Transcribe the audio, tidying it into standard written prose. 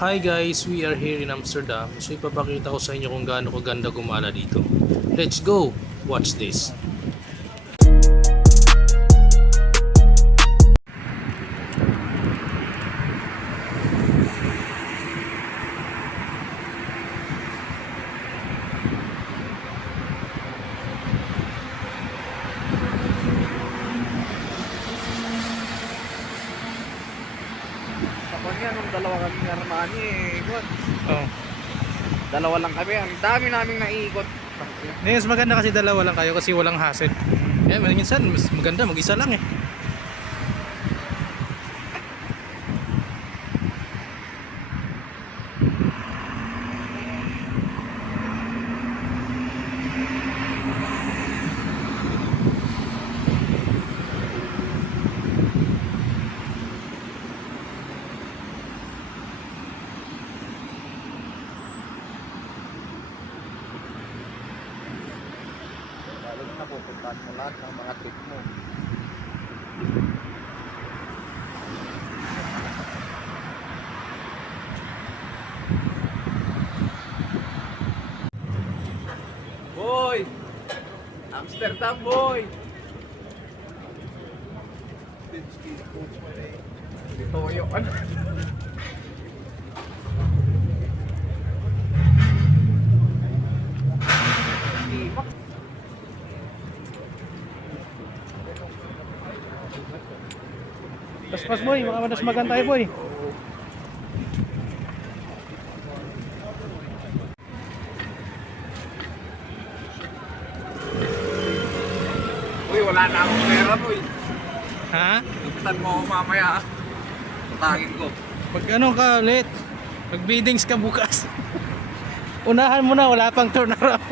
Hi guys, we are here in Amsterdam. So ipapakita ko sa inyo kung gaano kaganda gumala dito. Let's go! Watch this. Kapag yan, nung dalawa kami ni Armani ikot. Oh. Dalawa lang kami, ang dami naming naiikot. Mas maganda kasi dalawa lang kayo kasi walang hassle. Minsan mas maganda mag-isa lang eh. Lalo na pupuntahan mo lahat ng mga trip mo. Boy! Amsterdam boy! Dito yung ano? Imak. Paspas boy, mga manas magantay boy. Uy, wala na akong pera boy. Ha? Lupitan mo ako mamaya. Patangin ko. Pag ano ka ulit, pag biddings ka bukas. Unahan mo na, wala pang turnaround.